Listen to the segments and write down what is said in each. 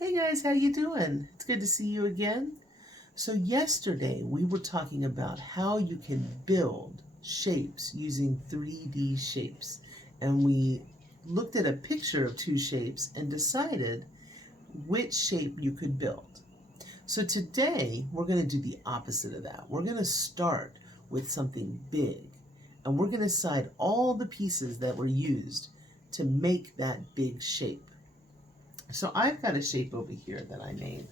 Hey guys, how you doing? It's good to see you again. So yesterday we were talking about how you can build shapes using 3D shapes. And we looked at a picture of two shapes and decided which shape you could build. So today we're going to do the opposite of that. We're going to start with something big and we're going to decide all the pieces that were used to make that big shape. So I've got a shape over here that I made.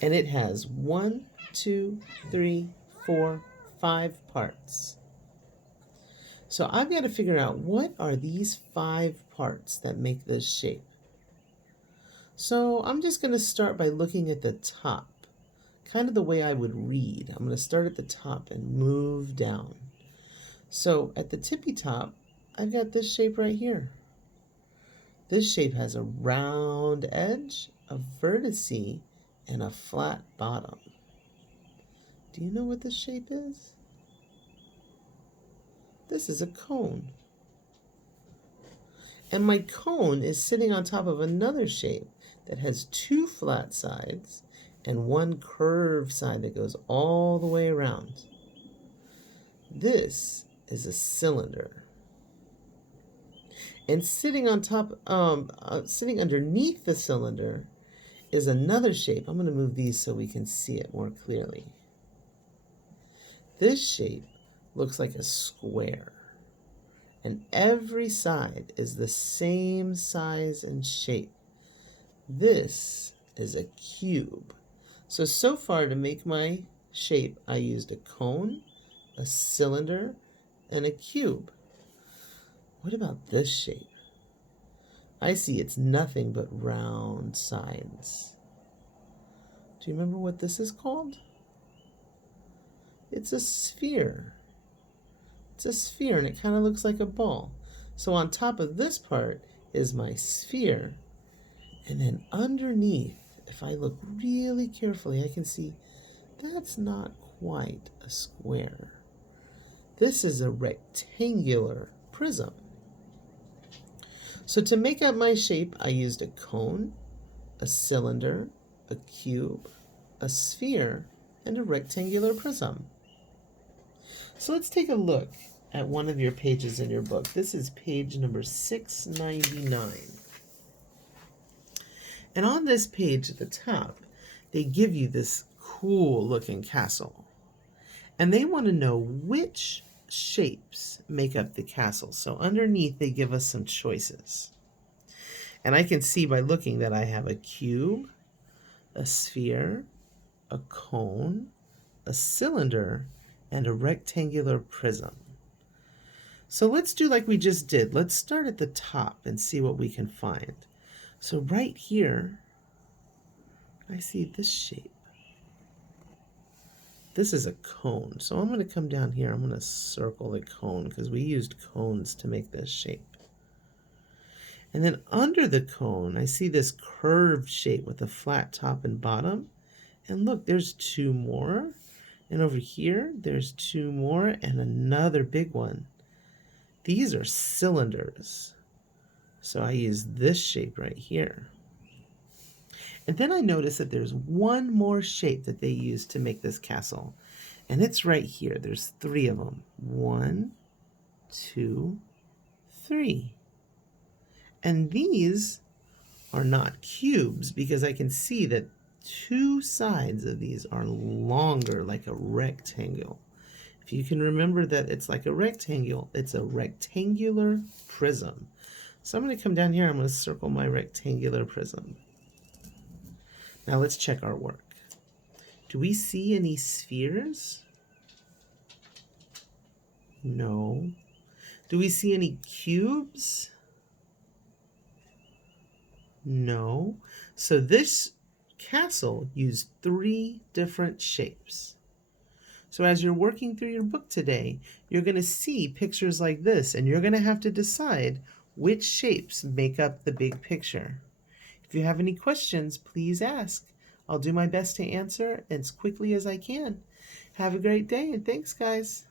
And it has 1, 2, 3, 4, 5 parts. So I've got to figure out what are these 5 parts that make this shape. So I'm just going to start by looking at the top, kind of the way I would read. I'm going to start at the top and move down. So at the tippy top, I've got this shape right here. This shape has a round edge, a vertice, and a flat bottom. Do you know what this shape is? This is a cone. And my cone is sitting on top of another shape that has 2 flat sides and 1 curved side that goes all the way around. This is a cylinder. And sitting on top, sitting underneath the cylinder is another shape. I'm going to move these so we can see it more clearly. This shape looks like a square, and every side is the same size and shape. This is a cube. So far to make my shape, I used a cone, a cylinder, and a cube. What about this shape? I see it's nothing but round sides. Do you remember what this is called? It's a sphere. It's a sphere and it kind of looks like a ball. So on top of this part is my sphere. And then underneath, if I look really carefully, I can see that's not quite a square. This is a rectangular prism. So to make up my shape, I used a cone, a cylinder, a cube, a sphere, and a rectangular prism. So let's take a look at one of your pages in your book. This is page number 699. And on this page at the top, they give you this cool looking castle. And they want to know which shapes make up the castle. So underneath they give us some choices. And I can see by looking that I have a cube, a sphere, a cone, a cylinder, and a rectangular prism. So let's do like we just did. Let's start at the top and see what we can find. So right here, I see this shape. This is a cone. So I'm going to come down here. I'm going to circle the cone because we used cones to make this shape. And then under the cone, I see this curved shape with a flat top and bottom. And look, there's 2 more. And over here, there's 2 more and another big one. These are cylinders. So I use this shape right here. And then I notice that there's 1 more shape that they use to make this castle. And it's right here. There's 3 of them. 1, 2, 3. And these are not cubes because I can see that 2 sides of these are longer like a rectangle. If you can remember that it's like a rectangle, it's a rectangular prism. So I'm going to come down here, I'm going to circle my rectangular prism. Now let's check our work. Do we see any spheres? No. Do we see any cubes? No. So this castle used 3 different shapes. So as you're working through your book today, you're going to see pictures like this, and you're going to have to decide which shapes make up the big picture. If you have any questions, please ask. I'll do my best to answer as quickly as I can. Have a great day, and thanks, guys.